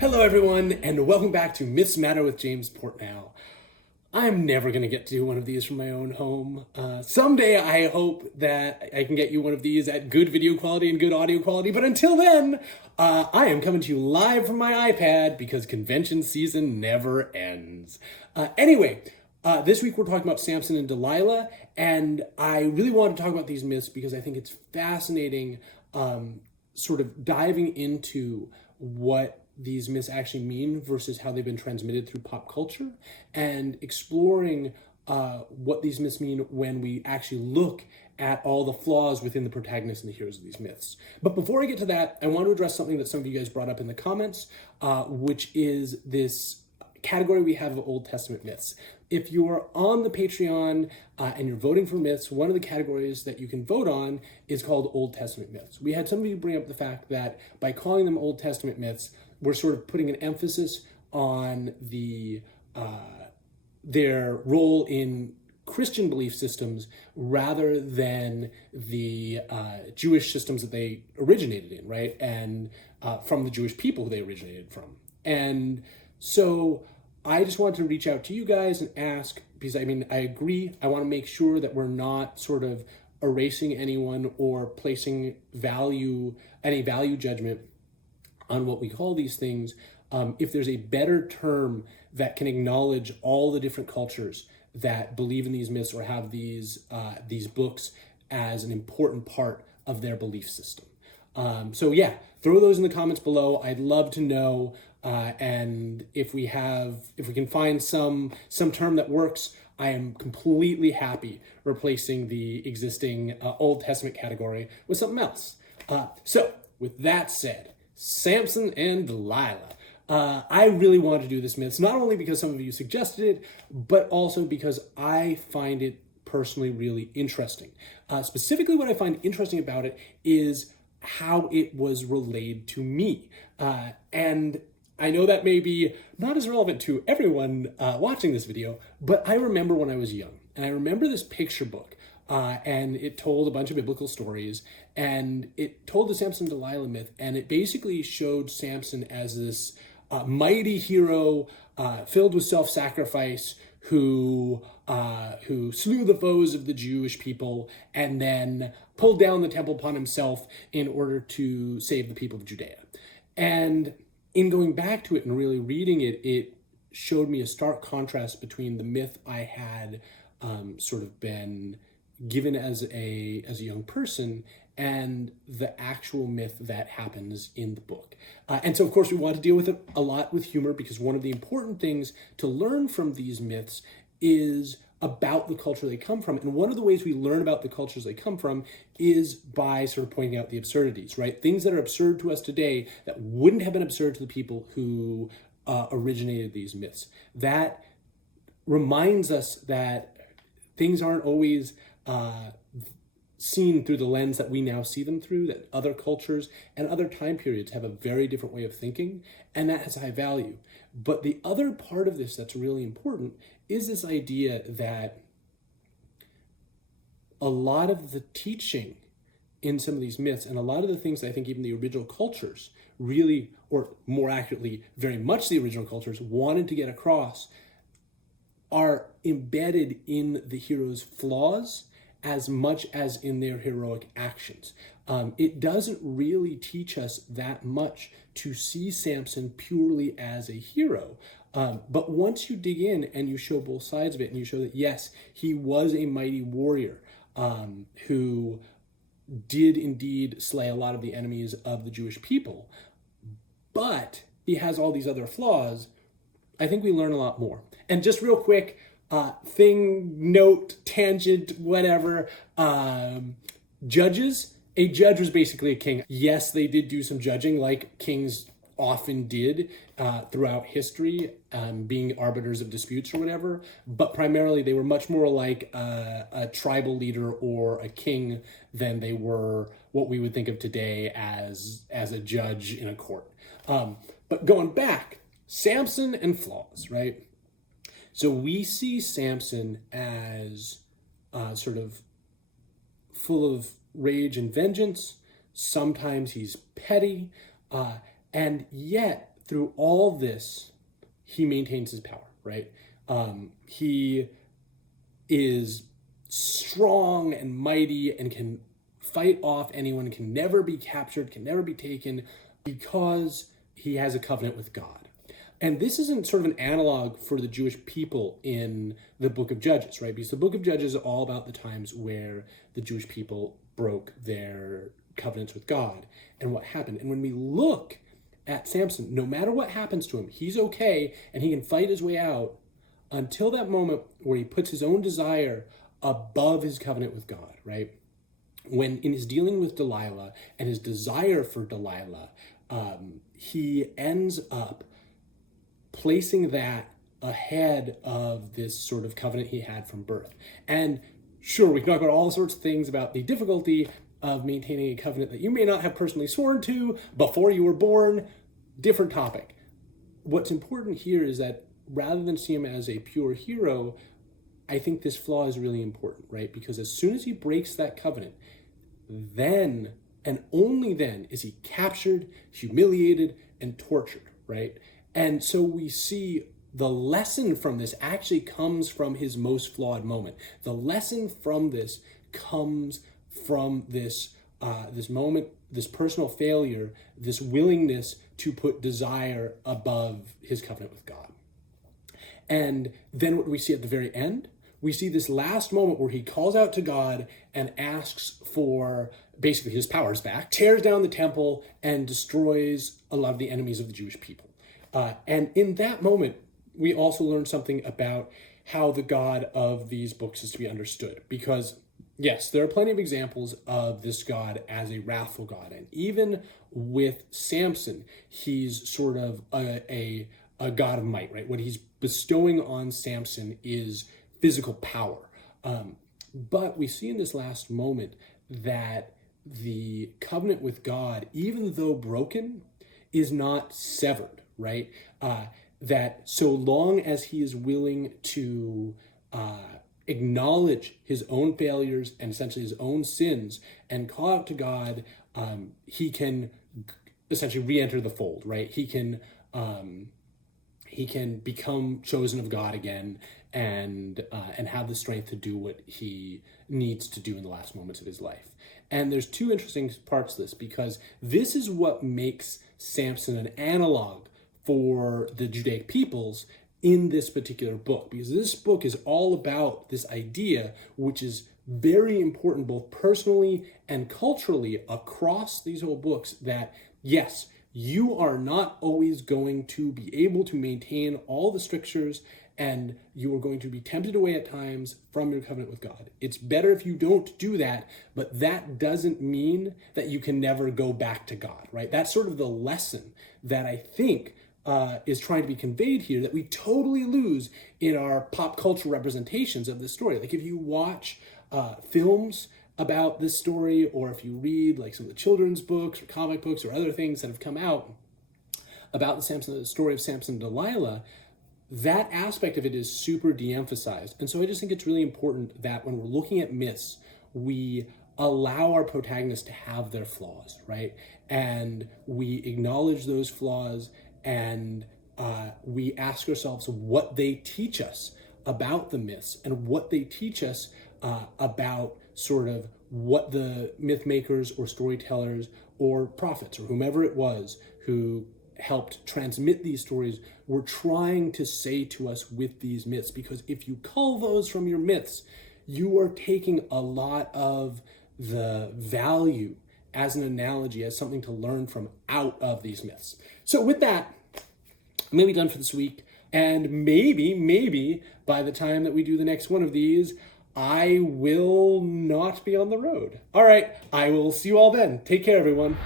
Hello everyone, and welcome back to Myths Matter with James Portnow. I'm never going to get to do one of these from my own home. Someday I hope that I can get you one of these at good video quality and good audio quality, but until then, I am coming to you live from my iPad because convention season never ends. This week we're talking about Samson and Delilah, and I really want to talk about these myths because I think it's fascinating sort of diving into what these myths actually mean versus how they've been transmitted through pop culture, and exploring what these myths mean when we actually look at all the flaws within the protagonists and the heroes of these myths. But before I get to that, I want to address something that some of you guys brought up in the comments, which is this category we have of Old Testament myths. If you're on the Patreon and you're voting for myths, one of the categories that you can vote on is called Old Testament myths. We had some of you bring up the fact that by calling them Old Testament myths, we're sort of putting an emphasis on their role in Christian belief systems rather than the Jewish systems that they originated in, right? And from the Jewish people who they originated from. And so I just wanted to reach out to you guys and ask, because I agree, I want to make sure that we're not sort of erasing anyone or placing any value judgment on what we call these things. If there's a better term that can acknowledge all the different cultures that believe in these myths or have these books as an important part of their belief system. So yeah, throw those in the comments below. I'd love to know. And if we can find some term that works, I am completely happy replacing the existing Old Testament category with something else. So with that said, Samson and Delilah. I really wanted to do this myth, not only because some of you suggested it, but also because I find it personally really interesting. Specifically, what I find interesting about it is how it was relayed to me. And I know that may be not as relevant to everyone watching this video, but I remember when I was young, and I remember this picture book, and it told a bunch of biblical stories, and it told the Samson and Delilah myth, and it basically showed Samson as this mighty hero filled with self-sacrifice who slew the foes of the Jewish people and then pulled down the temple upon himself in order to save the people of Judea. And in going back to it and really reading it, it showed me a stark contrast between the myth I had sort of been given as a young person and the actual myth that happens in the book. And so, of course, we want to deal with it a lot with humor, because one of the important things to learn from these myths is about the culture they come from. And one of the ways we learn about the cultures they come from is by sort of pointing out the absurdities, right? Things that are absurd to us today that wouldn't have been absurd to the people who originated these myths. That reminds us that things aren't always seen through the lens that we now see them through, that other cultures and other time periods have a very different way of thinking, and that has high value. But the other part of this that's really important is this idea that a lot of the teaching in some of these myths, and a lot of the things that I think even the original cultures really, or more accurately, very much the original cultures wanted to get across, are embedded in the hero's flaws as much as in their heroic actions. It doesn't really teach us that much to see Samson purely as a hero. But once you dig in and you show both sides of it, and you show that, yes, he was a mighty warrior who did indeed slay a lot of the enemies of the Jewish people, but he has all these other flaws, I think we learn a lot more. And just real quick, note, tangent, whatever, judges. A judge was basically a king. Yes, they did do some judging like kings often did throughout history, being arbiters of disputes or whatever, but primarily they were much more like a tribal leader or a king than they were what we would think of today as a judge in a court. But going back, Samson and flaws, right? So we see Samson as sort of full of rage and vengeance. Sometimes he's petty. And yet, through all this, he maintains his power, right? He is strong and mighty and can fight off anyone, can never be captured, can never be taken, because he has a covenant with God. And this isn't sort of an analog for the Jewish people in the book of Judges, right? Because the book of Judges is all about the times where the Jewish people broke their covenants with God and what happened. And when we look at Samson, no matter what happens to him, he's okay and he can fight his way out until that moment where he puts his own desire above his covenant with God, right? When in his dealing with Delilah and his desire for Delilah, he ends up placing that ahead of this sort of covenant he had from birth. And sure, we can talk about all sorts of things about the difficulty of maintaining a covenant that you may not have personally sworn to before you were born. Different topic. What's important here is that rather than see him as a pure hero, I think this flaw is really important, right? Because as soon as he breaks that covenant, then and only then is he captured, humiliated, and tortured, right? And so we see the lesson from this actually comes from his most flawed moment. The lesson from this comes from this this moment, this personal failure, this willingness to put desire above his covenant with God. And then what do we see at the very end? We see this last moment where he calls out to God and asks for basically his powers back, tears down the temple, and destroys a lot of the enemies of the Jewish people. And in that moment, we also learn something about how the God of these books is to be understood. Because, yes, there are plenty of examples of this God as a wrathful God. And even with Samson, he's sort of a God of might, right? What he's bestowing on Samson is physical power. But we see in this last moment that the covenant with God, even though broken, is not severed, right? That so long as he is willing to acknowledge his own failures and essentially his own sins and call out to God, he can essentially re-enter the fold, right? He can become chosen of God again and have the strength to do what he needs to do in the last moments of his life. And there's two interesting parts to this, because this is what makes Samson an analog for the Judaic peoples in this particular book, because this book is all about this idea, which is very important both personally and culturally across these whole books, that yes, you are not always going to be able to maintain all the strictures, and you are going to be tempted away at times from your covenant with God. It's better if you don't do that, but that doesn't mean that you can never go back to God, right? That's sort of the lesson that I think is trying to be conveyed here, that we totally lose in our pop culture representations of this story. Like if you watch films about this story, or if you read like some of the children's books or comic books or other things that have come out about the story of Samson and Delilah, that aspect of it is super de-emphasized. And so I just think it's really important that when we're looking at myths, we allow our protagonists to have their flaws, right? And we acknowledge those flaws, and we ask ourselves what they teach us about the myths and what they teach us about sort of what the myth makers or storytellers or prophets or whomever it was who helped transmit these stories were trying to say to us with these myths. Because if you cull those from your myths, you are taking a lot of the value as an analogy, as something to learn from out of these myths. So with that, I'm going to be done for this week. And maybe by the time that we do the next one of these, I will not be on the road. All right, I will see you all then. Take care, everyone.